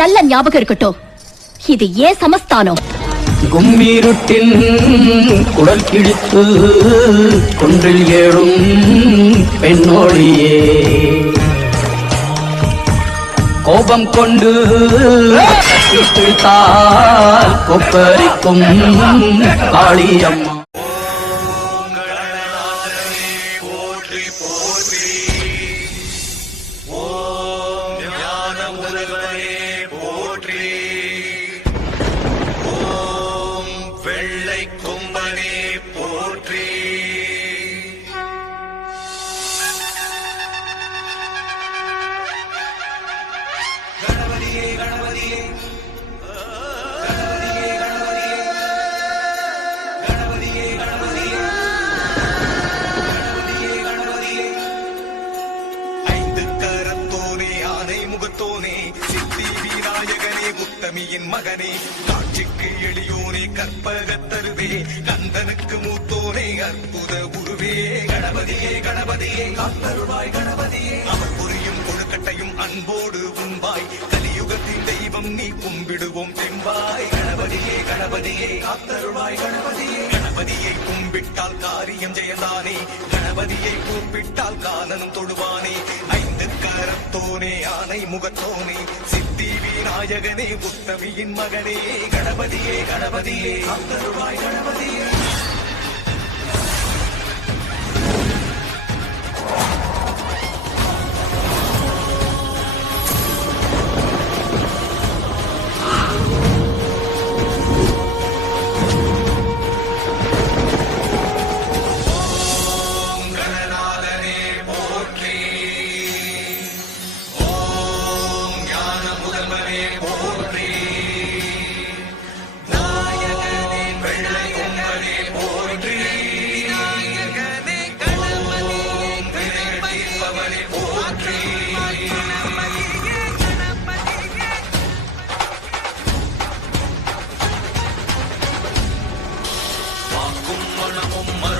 நல்ல ஞாபகம் இருக்கட்டும். இது ஏன் சமஸ்தானம்? கும்மீருட்டின் குடல் கிழித்து கொன்றில் ஏழும் பெண்ணோடியே. கோபம் கொண்டு கத்தி கொப்பரிக்கும் காளியம்மா. போற்றி போற்றி போற்றி ஓம் வெள்ளை கொம்பனே போற்றி. கணபதியே கணபதியே. விநாயகனே உத்தமியின் மகனே காட்சிக்கு எளியோனே கற்பகத்தருவே கந்தனுக்கு மூத்தோனே அற்புத உருவே கணபதியே கணபதியே காத்தருவாய் கணபதியே. அவர் புரியும் கொழுக்கட்டையும் அன்போடு உண்பாய் கலியுகத்தின் தெய்வம் நீ கும்பிடுவோம் தெம்பாய். கணபதியே கணபதியே காத்தருவாய் கணபதியே. கணபதியை கும்பிட்டால் காரியம் ஜெயதானே கணபதியை கூப்பிட்டால் காலனும் தொடுவானே ஐந்து கரத்தோனே ஆனை முகத்தோனே சித்த நாயகனே புத்தமியின் மகனே கணபதியே கணபதியே அந்தருவாய் Kumana umma